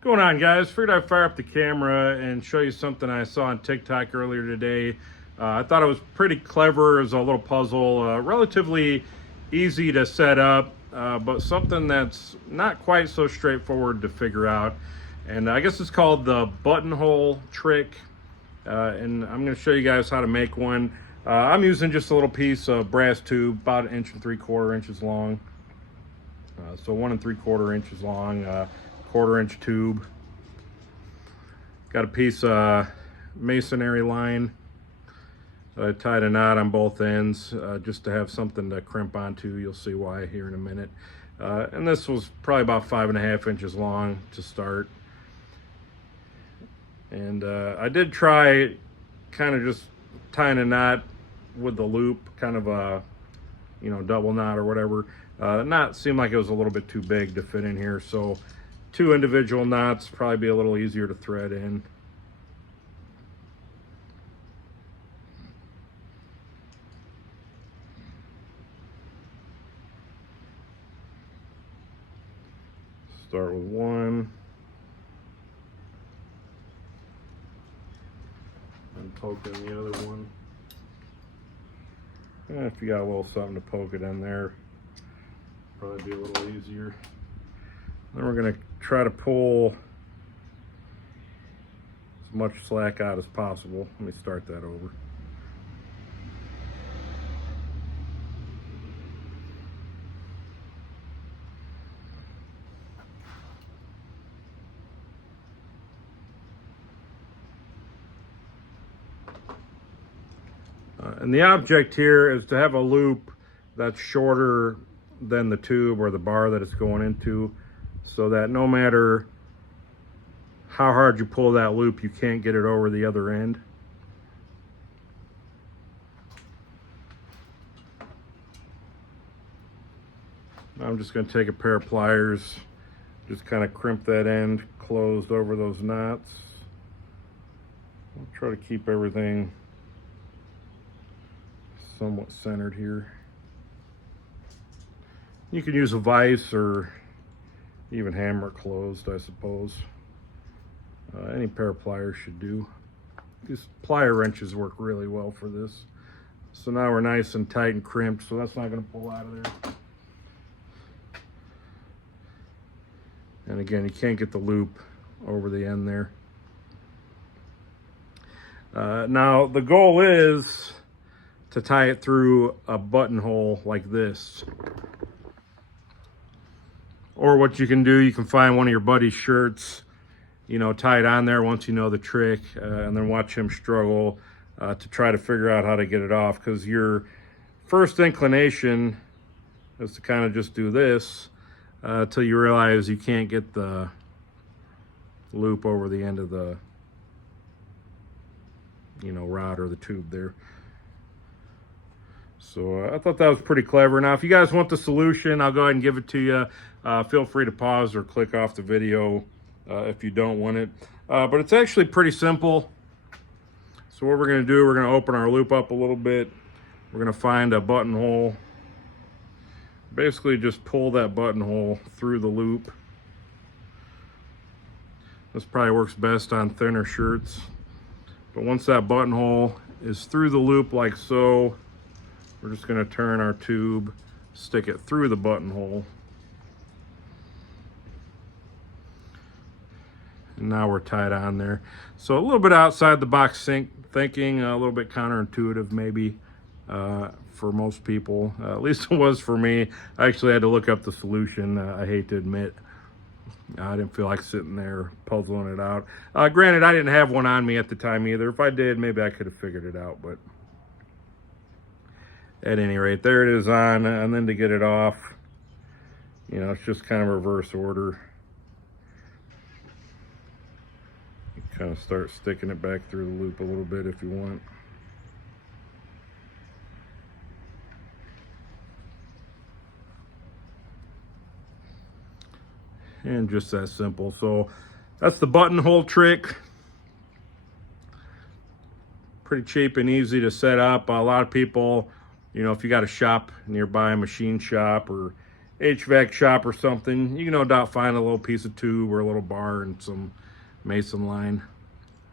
Going on, guys? Figured I'd fire up the camera and show you something I saw on TikTok earlier today. I thought it was pretty clever as a little puzzle, relatively easy to set up, but something that's not quite so straightforward to figure out. And I guess it's called the buttonhole trick. And I'm going to show you guys how to make one. I'm using just a little piece of brass tube, about 1 3/4 inches long. So 1 3/4 inches long. 1/4 inch tube. Got a piece of masonry line. I tied a knot on both ends just to have something to crimp onto. You'll see why here in a minute. And this was probably about 5.5 inches long to start. And I did try kind of just tying a knot with the loop, kind of a double knot or whatever. The knot seemed like it was a little bit too big to fit in here, so 2 individual knots probably be a little easier to thread in. Start with one and poke in the other one. And if you got a little something to poke it in there, probably be a little easier. Then we're going to try to pull as much slack out as possible. Let me start that over. And the object here is to have a loop that's shorter than the tube or the bar that it's going into, so that no matter how hard you pull that loop, you can't get it over the other end. I'm just going to take a pair of pliers, just kind of crimp that end closed over those knots. I'll try to keep everything somewhat centered here. You can use a vise or even hammer it closed, I suppose. Any pair of pliers should do. These plier wrenches work really well for this. So now we're nice and tight and crimped, so that's not going to pull out of there. And again, you can't get the loop over the end there. Now the goal is to tie it through a buttonhole like this. Or what you can do, you can find one of your buddy's shirts, tie it on there once you know the trick, and then watch him struggle to try to figure out how to get it off. Because your first inclination is to kind of just do this till you realize you can't get the loop over the end of the rod or the tube there. So I thought that was pretty clever. Now, if you guys want the solution, I'll go ahead and give it to you. Feel free to pause or click off the video if you don't want it. But it's actually pretty simple. So what we're going to do, we're going to open our loop up a little bit. We're going to find a buttonhole. Basically just pull that buttonhole through the loop. This probably works best on thinner shirts. But once that buttonhole is through the loop like so, we're just going to turn our tube, stick it through the buttonhole. And now we're tied on there. So a little bit outside the box thinking, a little bit counterintuitive maybe for most people. At least it was for me. I actually had to look up the solution, I hate to admit. I didn't feel like sitting there puzzling it out. Granted, I didn't have one on me at the time either. If I did, maybe I could have figured it out, but at any rate, there it is on. And then to get it off, it's just kind of reverse order. You kind of start sticking it back through the loop a little bit if you want. And just that simple. So that's the buttonhole trick. Pretty cheap and easy to set up. A lot of people, if you got a shop nearby, a machine shop, or HVAC shop or something, you can no doubt find a little piece of tube or a little bar and some mason line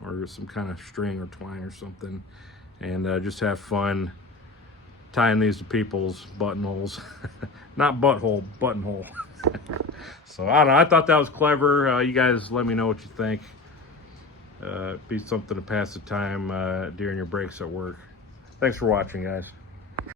or some kind of string or twine or something, and just have fun tying these to people's buttonholes. Not butthole, buttonhole. So I don't know, I thought that was clever. You guys let me know what you think. Be something to pass the time during your breaks at work. Thanks for watching, guys.